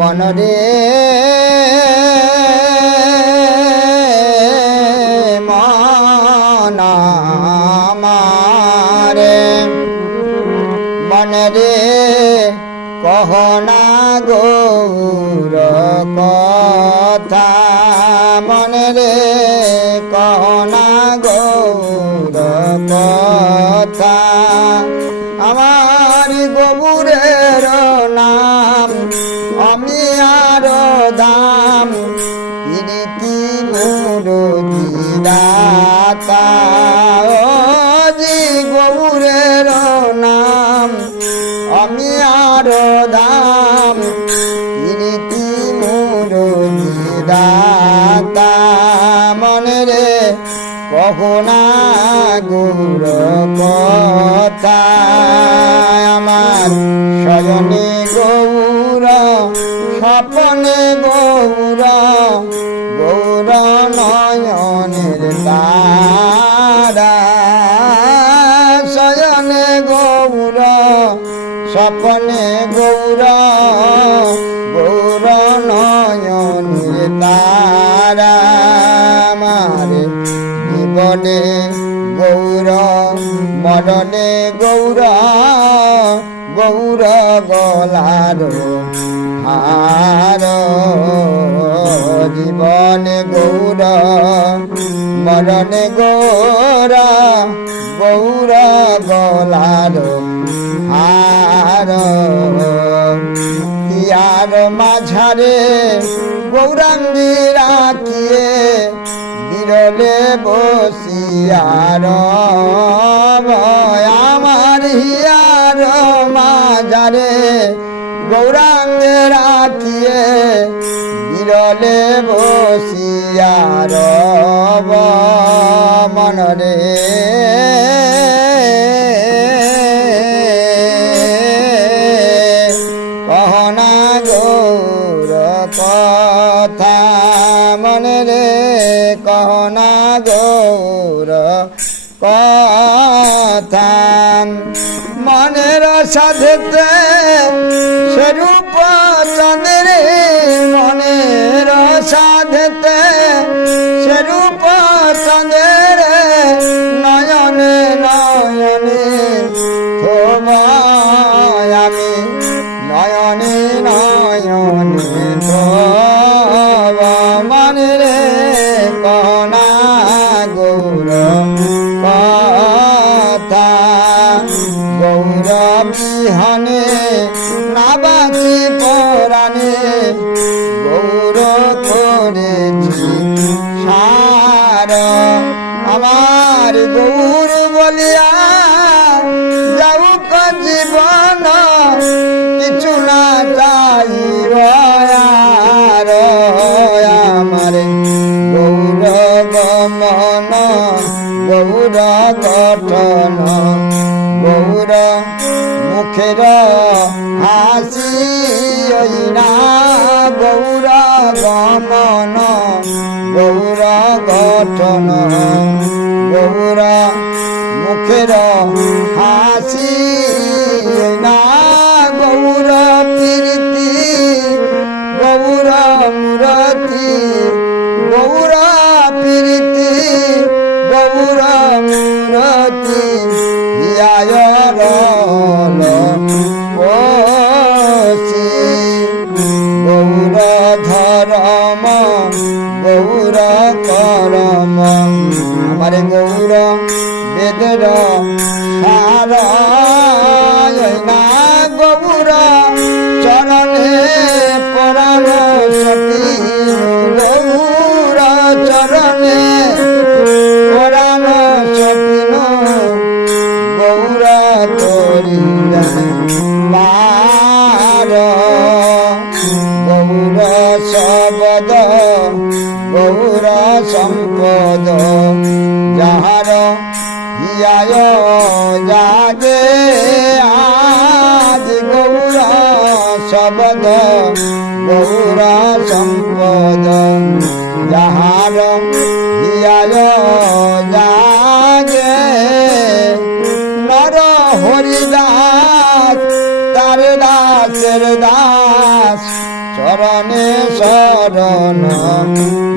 মনরে মনামারে মনরে কহনা গৌর কথা মনরে কহনা গৌর কথা আমার গৌরের নাম আমি আর দাম প্রীতি মুরতি দাতা জি গৌরের নাম আমি আর দাম প্রীতি মুরতি দাতা মনে কহনা গৌর কথা আমার শয়নে গৌর স্বপনে গৌর গৌর নয়নের তারা শয়নে গৌর স্বপনে গৌর গৌর নয়নের তারা আমার জীবনে গৌর মরণে গৌর গৌর গলার হার জীবনে গৌর মরণে গৌর গৌর গলার হার ইয়ার মাঝারে গৌরাঙ্গী রাখিয়ে বিরলে বসিয়ার আমার হিয়ার মাঝারে গৌরাঙ্গে রাখিয়ে বিরলে বসিয়ার মনরে কহনা গৌর কথা মনে কহনা গৌর কথা মনের সাধেতে স্বরূপ চন্দ্রে মনের সাধেতে স্বরূপ চন্দ্রে নয়নে নয়নে তোমায় আমি নয়নে নয়নে মনে কহনা গৌর কথা গৌর বিহনে না বাঁচি পরাণে গৌর করেছি সার আমার গৌর বলিয়া যাউক জীবন কিছু না চাইব আর আমার গৌর গমন গৌর গঠন গৌর মুখের হাসি না গৌর গমন গৌর গঠন গৌর মুখের হাসি না গৌর প্রীতি গৌর মূরতি গৌর প্রীতি গৌর মূরতি গৌর ধরম গৌর করম আমার গৌর বেদর সার না গৌর চরণে পরাণ সতী গৌর চরণে পরাণ সতীন গৌর করিলেন পার গৌর শবদ গৌর সম্পদ যাহার হিয়ায় জাগে আজ গৌর শবদ গৌর সম্পদ যাহার হিয়ায় জাগে নর হরিদাস তার দাসের দাস চরণে শরণ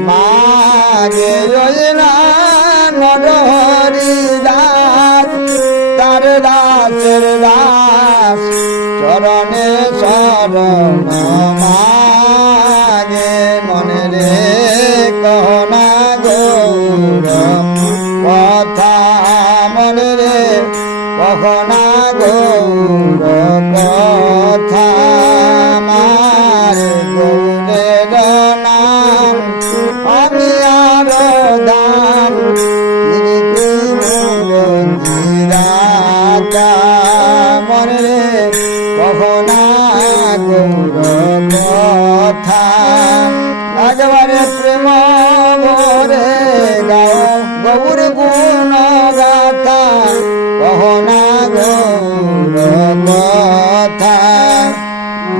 মাগে নরহরি দাস তার দাসের দাস চরণে শরণ মাগে মনে রে কহনা গৌর কথা মনে রে কহনা গৌর কথা আমার গৌরের নাম আমি আর দান মন্দিরাতা মনে রে কহনা গৌর কথা আজবারে প্রেম ভরে গাও গৌর গুণ গাথা কহনা গৌর কথা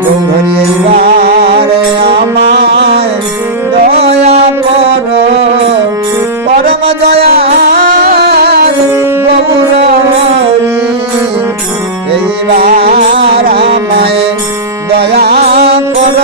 গৌরী এইবারে আমায় দয়া কর পরম দয়া গৌরী এইবার আমায় দয়া কর